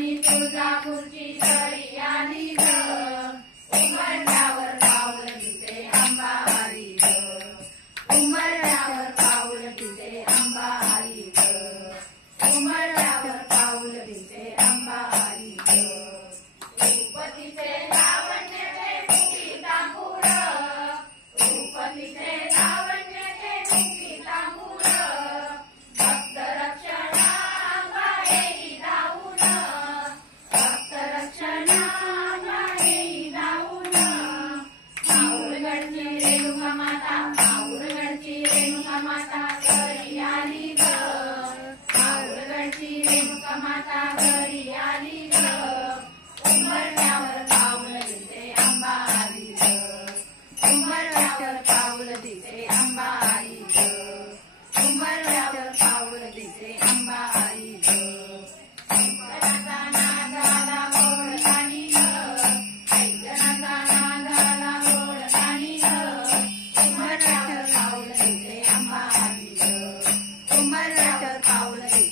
आणि तुळजापूरची सरी आली ग, उंबरठ्यावर पाऊल तिचे आंबा आली ग, उंबरठ्यावर पाऊल तिचे आंबा आली ग, उंबरठ्यावर पाऊल तिचे आंबा आली ग. तिचे लावण्य ते मुखी तांबूळ, तिचे लावण्य ते मुखी तांबूळ, भक्त रक्षणा येई धावून, भक्त रक्षणा येई धावून. माहूरगडची रेणुका माता, माहूरगडची रेणुका माता घरी आली ग, माहूरगडची रेणुका माता घरी आली ग, उंबरठ्यावर पाऊल तिचे आंबा आली ग, उंबरठ्यावर पाऊल तिचे आंबा आली ग, उंबरठ्यावर पाऊल तिचे आंबा आली ग. ऐकणाचा नादाला ओढतानी ग, ऐकणाचा नादाला ओढतानी ग, उंबरठ्यावर पाऊल तिचे आंबा आली ग, उंबरठ्यावर पाऊल तिचे